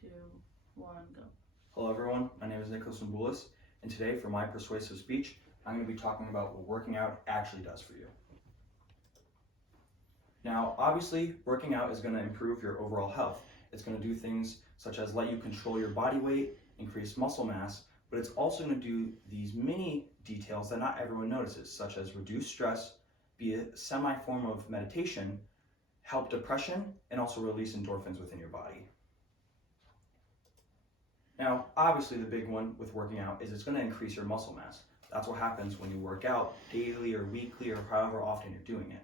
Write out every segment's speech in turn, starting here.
2, 1, go. Hello everyone, my name is Nicholas Mboulis, and today for my persuasive speech, I'm going to be talking about what working out actually does for you. Now, obviously, working out is going to improve your overall health. It's going to do things such as let you control your body weight, increase muscle mass, but it's also going to do these mini details that not everyone notices, such as reduce stress, be a semi-form of meditation, help depression, and also release endorphins within your body. Now, obviously the big one with working out is it's going to increase your muscle mass. That's what happens when you work out daily or weekly or however often you're doing it.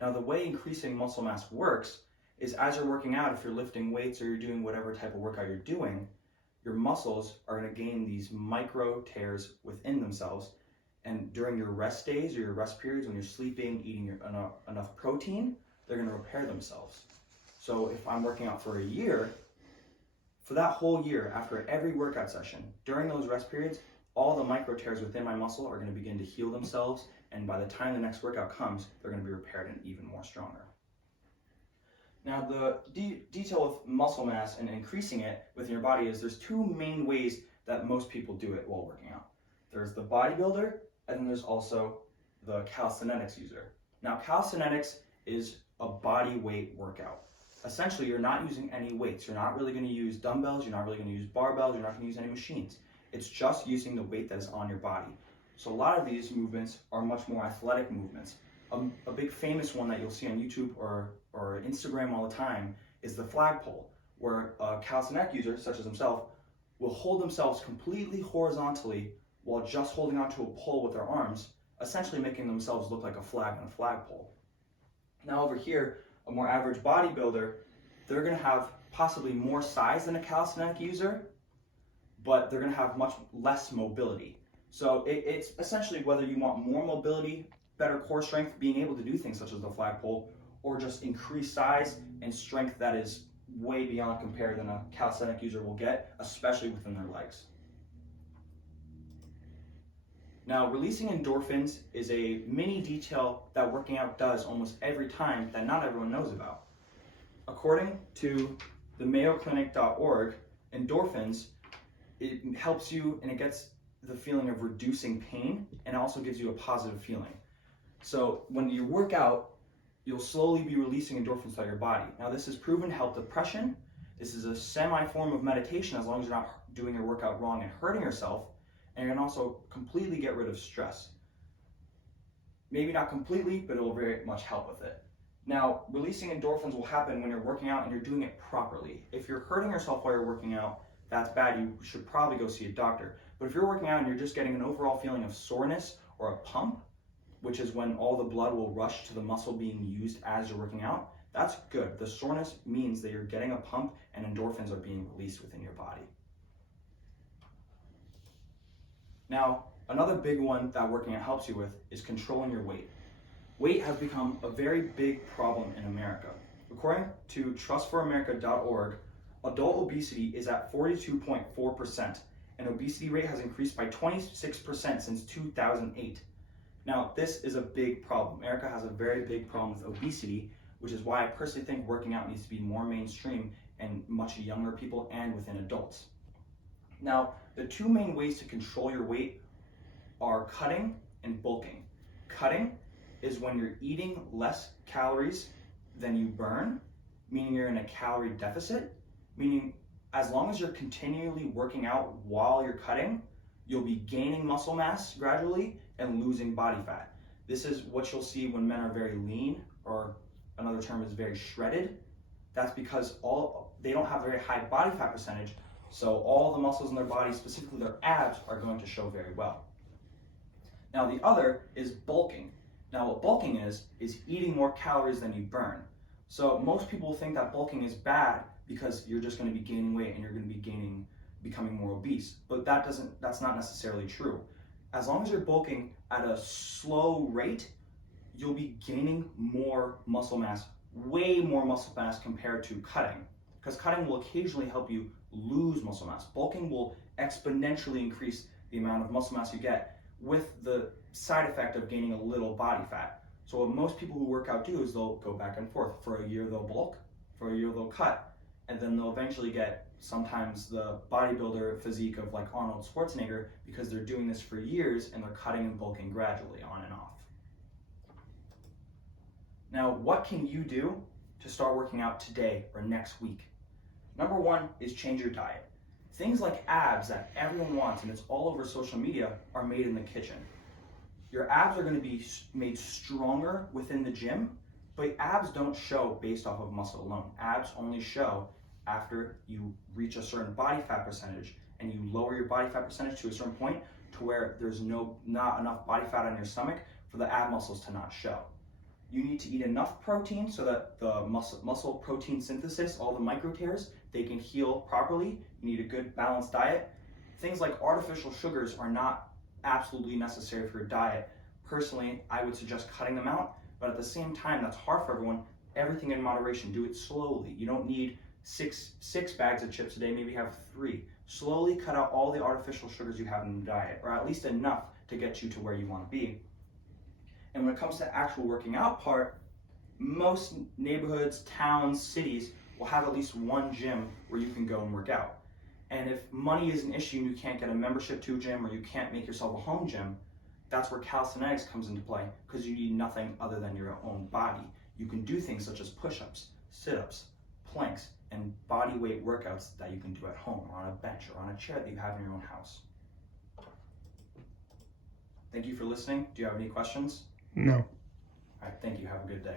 Now, the way increasing muscle mass works is as you're working out, if you're lifting weights or you're doing whatever type of workout you're doing, your muscles are going to gain these micro tears within themselves. And during your rest days or your rest periods, when you're sleeping, eating enough protein, they're going to repair themselves. So if I'm working out for a year, for that whole year, after every workout session, during those rest periods, all the micro tears within my muscle are going to begin to heal themselves, and by the time the next workout comes, they're going to be repaired and even more stronger. Now, the detail with muscle mass and increasing it within your body is there's two main ways that most people do it while working out. There's the bodybuilder, and then there's also the calisthenics user. Now, calisthenics is a body weight workout. Essentially, you're not using any weights. You're not really going to use dumbbells. You're not really going to use barbells. You're not going to use any machines. It's just using the weight that is on your body. So a lot of these movements are much more athletic movements. A big famous one that you'll see on YouTube or Instagram all the time is the flagpole, where a calisthenic user, such as himself, will hold themselves completely horizontally while just holding onto a pole with their arms, essentially making themselves look like a flag on a flagpole. Now over here, a more average bodybuilder, they're going to have possibly more size than a calisthenic user, but they're going to have much less mobility. So it's essentially whether you want more mobility, better core strength, being able to do things such as the flagpole, or just increased size and strength that is way beyond compared than a calisthenic user will get, especially within their legs. Now, releasing endorphins is a mini detail that working out does almost every time that not everyone knows about. According to the mayoclinic.org, endorphins, it helps you and it gets the feeling of reducing pain and also gives you a positive feeling. So when you work out, you'll slowly be releasing endorphins throughout your body. Now, this is proven to help depression. This is a semi-form of meditation as long as you're not doing your workout wrong and hurting yourself. And you can also completely get rid of stress. Maybe not completely, but it will very much help with it. Now, releasing endorphins will happen when you're working out and you're doing it properly. If you're hurting yourself while you're working out, that's bad. You should probably go see a doctor. But if you're working out and you're just getting an overall feeling of soreness or a pump, which is when all the blood will rush to the muscle being used as you're working out, that's good. The soreness means that you're getting a pump and endorphins are being released within your body. Now, another big one that working out helps you with is controlling your weight. Weight has become a very big problem in America. According to trustforamerica.org, adult obesity is at 42.4%, and obesity rate has increased by 26% since 2008. Now, this is a big problem. America has a very big problem with obesity, which is why I personally think working out needs to be more mainstream in much younger people and within adults. Now, the two main ways to control your weight are cutting and bulking. Cutting is when you're eating less calories than you burn, meaning you're in a calorie deficit, meaning as long as you're continually working out while you're cutting, you'll be gaining muscle mass gradually and losing body fat. This is what you'll see when men are very lean, or another term is very shredded. That's because they don't have a very high body fat percentage, so all the muscles in their body, specifically their abs, are going to show very well. Now the other is bulking. Now what bulking is eating more calories than you burn. So most people think that bulking is bad because you're just going to be gaining weight and you're going to be becoming more obese. But that's not necessarily true. As long as you're bulking at a slow rate, you'll be gaining more muscle mass, way more muscle mass compared to cutting. Because cutting will occasionally help you lose muscle mass. Bulking will exponentially increase the amount of muscle mass you get with the side effect of gaining a little body fat. So what most people who work out do is they'll go back and forth. For a year they'll bulk, for a year they'll cut. and then they'll eventually get sometimes the bodybuilder physique of like Arnold Schwarzenegger because they're doing this for years and they're cutting and bulking gradually on and off. Now, what can you do to start working out today or next week? Number one is change your diet. Things like abs that everyone wants and it's all over social media are made in the kitchen. Your abs are going to be made stronger within the gym, but abs don't show based off of muscle alone. Abs only show after you reach a certain body fat percentage and you lower your body fat percentage to a certain point to where there's not enough body fat on your stomach for the ab muscles to not show. You need to eat enough protein so that the muscle protein synthesis, all the micro tears, they can heal properly. You need a good balanced diet. Things like artificial sugars are not absolutely necessary for your diet. Personally, I would suggest cutting them out, but at the same time, that's hard for everyone. Everything in moderation. Do it slowly. You don't need six bags of chips a day, maybe have 3. Slowly cut out all the artificial sugars you have in the diet, or at least enough to get you to where you want to be. And when it comes to actual working out part, most neighborhoods, towns, cities will have at least one gym where you can go and work out. And if money is an issue and you can't get a membership to a gym or you can't make yourself a home gym, that's where calisthenics comes into play because you need nothing other than your own body. You can do things such as push-ups, sit-ups, planks, and body weight workouts that you can do at home or on a bench or on a chair that you have in your own house. Thank you for listening. Do you have any questions? No. All right, thank you. Have a good day.